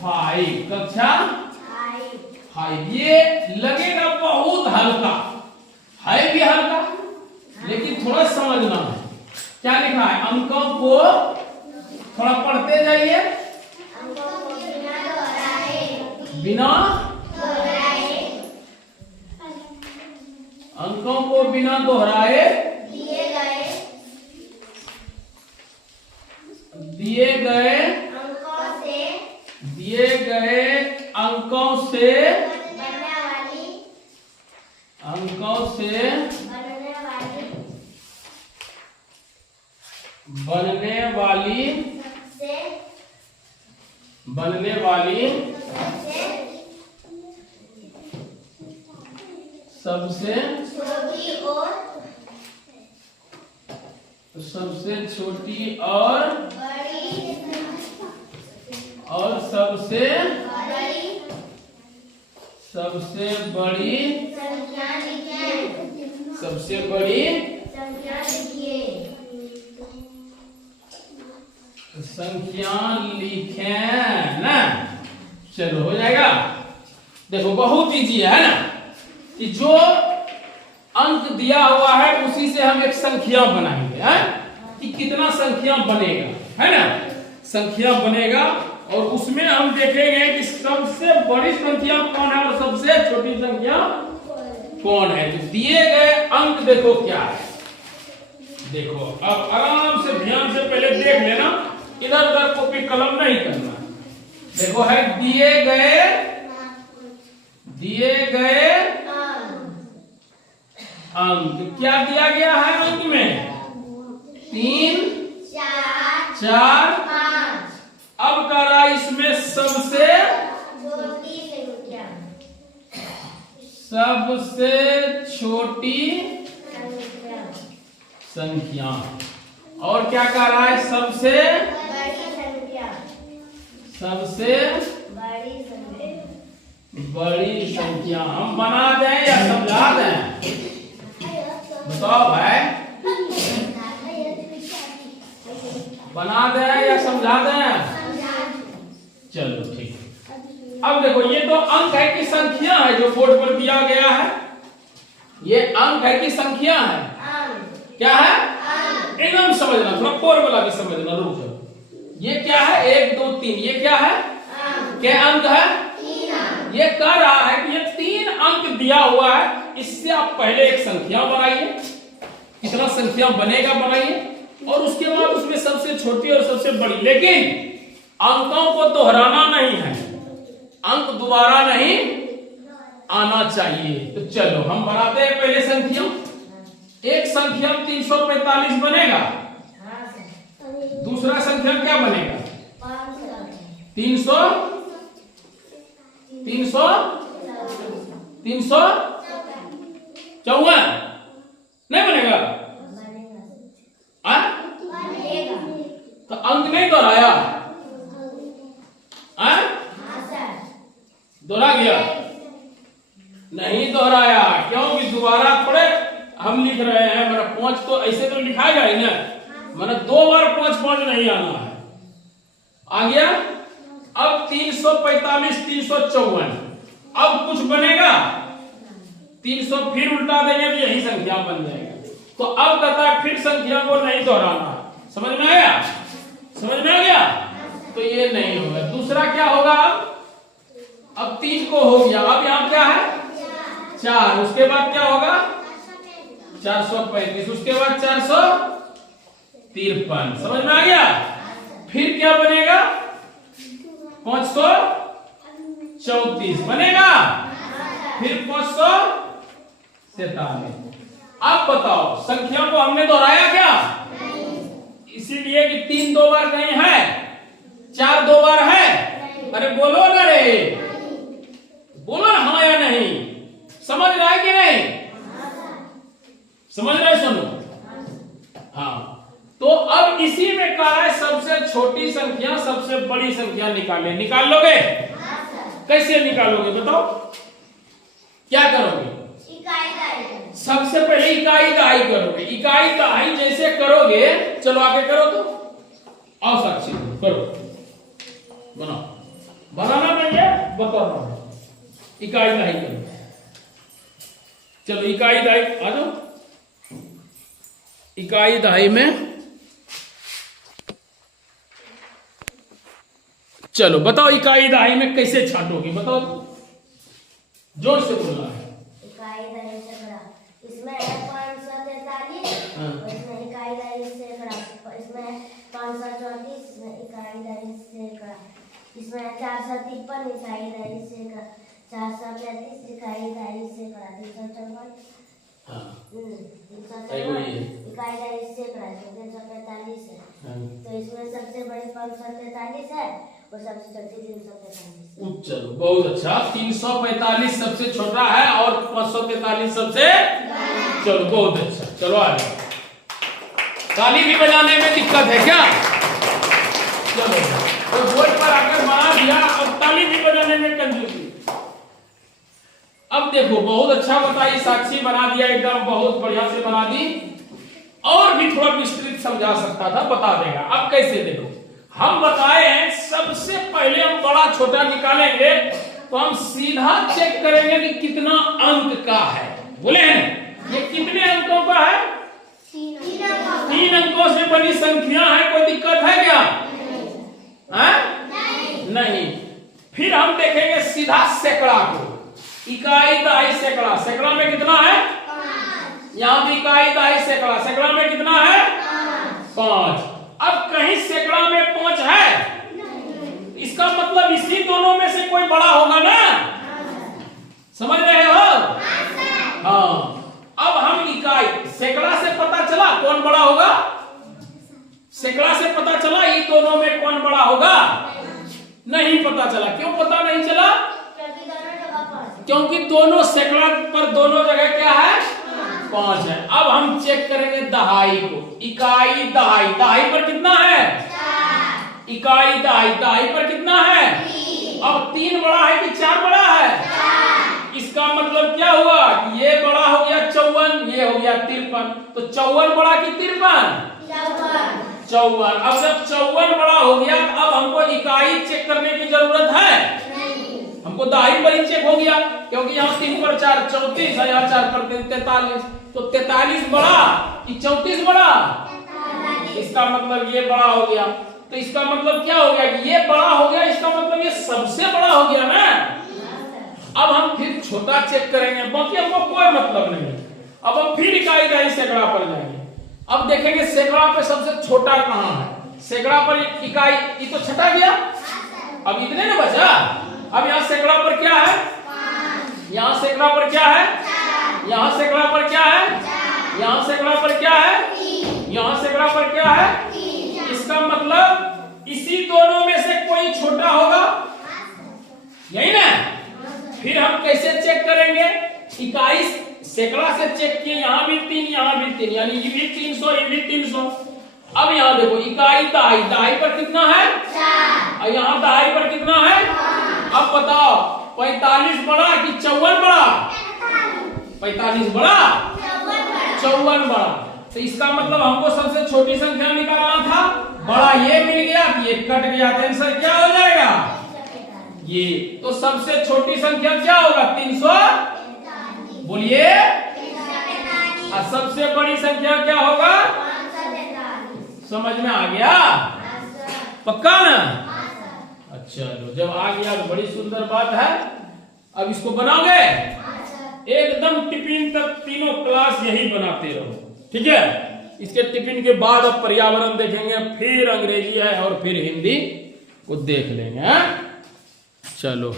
5, कक्षा 5। ये लगेगा बहुत हल्का, है भी हल्का, लेकिन थोड़ा समझना है क्या लिखा है। अंकों को थोड़ा पढ़ते जाइए। बिना अंकों को बिना दोहराए दिए गए अंकों से बनने वाली सबसे छोटी और सबसे बड़ी संख्या लिखें ना। चलो हो जाएगा। देखो बहुत इजी है ना, कि जो अंक दिया हुआ है उसी से हम एक संख्या बनाएंगे है कि कितना संख्या बनेगा, है ना। संख्या बनेगा और उसमें हम देखेंगे कि सबसे बड़ी संख्या कौन है और सबसे छोटी संख्या कौन है। तो दिए गए अंक देखो क्या है। देखो अब आराम से ध्यान से पहले देख लेना, इधर उधर कॉपी कलम नहीं करना। देखो है दिए गए अंक। क्या दिया गया है अंक में? 3, 4, 5। अब करा इसमें सबसे छोटी संख्या, और क्या कह रहा है? सबसे बड़ी संख्या। हम बना दें या समझा दें? बताओ भाई, बना दें या समझा दें? चलो ठीक है। अब देखो ये तो अंक है कि संख्या है जो बोर्ड पर दिया गया है। ये अंक है कि संख्या है? क्या है? एकदम समझना, थोड़ा फॉर्मूला भी समझना। रुक जाओ, ये क्या है? 1, 2, 3। ये क्या है? क्या अंक है? ये कह रहा है कि ये 3 अंक दिया हुआ है। इससे आप पहले एक संख्या बनाइए, कितना संख्या बनेगा बनाइए, और उसके बाद उसमें सबसे छोटी और सबसे बड़ी। लेकिन अंकों को दोहराना नहीं है, अंक दोबारा नहीं आना चाहिए। तो चलो हम बनाते हैं पहले संख्या। एक संख्या 345 बनेगा, दूसरा संख्या क्या बनेगा? 354 नहीं बनेगा? तो अंक नहीं दोहराया? दोहरा गया? नहीं दोहराया, क्योंकि दोबारा थोड़े हम लिख रहे हैं। मेरा 5 तो ऐसे तो लिखा जाए ना, मैंने 2 बार 5 नहीं आना है। आ गया? अब 345, 354। अब कुछ बनेगा? 300 फिर उल्टा देंगे तो यही संख्या बन जाएगा। तो अब कहता है फिर संख्या को नहीं दोहराना। समझ में आया? समझ में आ गया? तो ये नहीं होगा। दूसरा क्या होगा? अब 3 को हो गया, अब यहाँ क्या है? 4। उसके बाद क्या होगा? 435। उसके बाद 453। समझ में आ गया? फिर क्या बनेगा? 534 बनेगा, फिर 547। अब बताओ संख्या को हमने दोहराया क्या? इसीलिए कि 3 2 बार नहीं है, 4 2 बार है। अरे बोलो ना रे, बोलो ना हाँ या नहीं। समझ रहा है कि नहीं? समझ रहे? सुनो। हाँ, तो अब इसी में कहा है सबसे छोटी संख्या सबसे बड़ी संख्या निकाले। निकाल लोगे? कैसे निकालोगे बताओ? क्या करोगे? सबसे पहले इकाई दहाई करोगे। इकाई दहाई जैसे करोगे, चलो आगे करो तो। आओ साक्षी करो, बनाओ। बनाना नहीं है, बताना है। इकाई दहाई करो। चलो इकाई दहाई आ जाओ। इकाई दहाई में चलो बताओ, इकाई दहाई में कैसे छांटोगी बताओ तो? जोर से बोलना है। इकाई दहाई सैकड़ा, इसमें है 543, इसमें इकाई दहाई सैकड़ा, इसमें है 534, इसमें इकाई दहाई सैकड़ा, इसमें है 453, इकाई दहाई सैकड़ा, 435, इकाई दहाई सैकड़ा, 354, इकाई दहाई सैकड़ा, 345 है। तो इसमें सबसे बड़ी 543 है और सबसे छोटी 345। चलो बहुत अच्छा, 345 सबसे छोटा है और 543 सबसे। चलो बहुत अच्छा, चलो आगे। ताली भी बजाने में दिक्कत है क्या? चलो तो बोर्ड पर आकर बना दिया, अब ताली भी बजाने में कंजूसी। अब देखो बहुत अच्छा बताई साक्षी, बना दिया एकदम बहुत बढ़िया से बना दी। और भी थोड़ा विस्तृत समझा सकता था, बता देगा। अब कैसे देखो, हम बताए हैं सबसे पहले हम बड़ा छोटा निकालेंगे तो हम सीधा चेक करेंगे कि कितना अंक का है। बोले हैं ये कितने अंकों का है? 3 अंकों से बनी संख्या है। कोई दिक्कत है क्या? नहीं। फिर हम देखेंगे सीधा सैकड़ा को, इकाई दहाई सैकड़ा। सैकड़ा में कितना है? यहाँ भी इकाई दहाई सैकड़ा, सैकड़ा में कितना है? 5। अब कहीं सैकड़ा में 5 है, इसका मतलब इसी दोनों में से कोई बड़ा होगा ना। समझ रहे हो? हाँ। अब हम इकाई सैकड़ा से पता चला कौन बड़ा होगा। सैकड़ा से पता चला ये दोनों में कौन बड़ा होगा? नहीं पता चला। क्यों पता नहीं चला? क्योंकि दोनों सैकड़ा पर दोनों जगह क्या है? 5 है। अब हम चेक करेंगे दहाई को, इकाई दहाई। दहाई पर कितना है? 4। इकाई दहाई, दहाई पर कितना है? 3। अब 3 बड़ा है कि 4 बड़ा है? 4। इसका मतलब क्या हुआ? ये बड़ा हो गया 54, ये हो गया 53। तो 54 बड़ा कि 53? 54। अब जब 54 बड़ा हो गया, अब हमको इकाई चेक करने की जरूरत है? हमको दहाई पर ही चेक हो गया, क्योंकि यहाँ 3 पर 4 34 है, यहाँ 4 पर 43। तो 43 बड़ा कि 34 बड़ा? इसका मतलब ये बड़ा हो गया। तो इसका मतलब क्या हो गया कि ये बड़ा हो गया, इसका मतलब ये सबसे बड़ा हो गया ना। अब हम फिर छोटा चेक करेंगे, बाकी हमको कोई मतलब नहीं। अब हम फिर इकाई दहाई सैकड़ा पर जाएंगे। अब देखेंगे सैकड़ा पे सबसे छोटा कहाँ है। सैकड़ा पर इकाई, ये तो छटा गया। अब इतने ना बचा। अब यहाँ सैकड़ा पर क्या है? 5। यहाँ सैकड़ा पर क्या है? 4। यहाँ सैकड़ा पर क्या है? 4। यहाँ सैकड़ा पर क्या है? 3। यहाँ सैकड़ा पर क्या है? 3। इसका मतलब इसी दोनों में से कोई छोटा होगा, यही ना। फिर हम कैसे चेक करेंगे? इकाई सैकड़ा से चेक किए, यहाँ भी 3, यहाँ भी 3, यानी ये भी 300, ये भी 300। अब यहाँ देखो इकाई दहाई, दहाई पर कितना है? 4। और यहाँ दहाई पर कितना है? 5। अब बताओ 45 बड़ा कि 54 बड़ा? 45 बड़ा, 54 बड़ा। तो इसका मतलब हमको सबसे छोटी संख्या निकालना था, बड़ा ये मिल गया, ये कट गया, आंसर क्या हो जाएगा? ये। तो सबसे छोटी संख्या क्या होगा? 343। बोलिए। और सबसे बड़ी संख्या क्या होगा? 543। समझ में आ गया? पक्का ना? अच्छा, जब आ गया तो बड़ी सुंदर बात है। अब इसको बनाओगे एकदम टिफिन तक, तीनों क्लास यही बनाते रहो, ठीक है? इसके टिफिन के बाद अब पर्यावरण देखेंगे, फिर अंग्रेजी है और फिर हिंदी को देख लेंगे। चलो।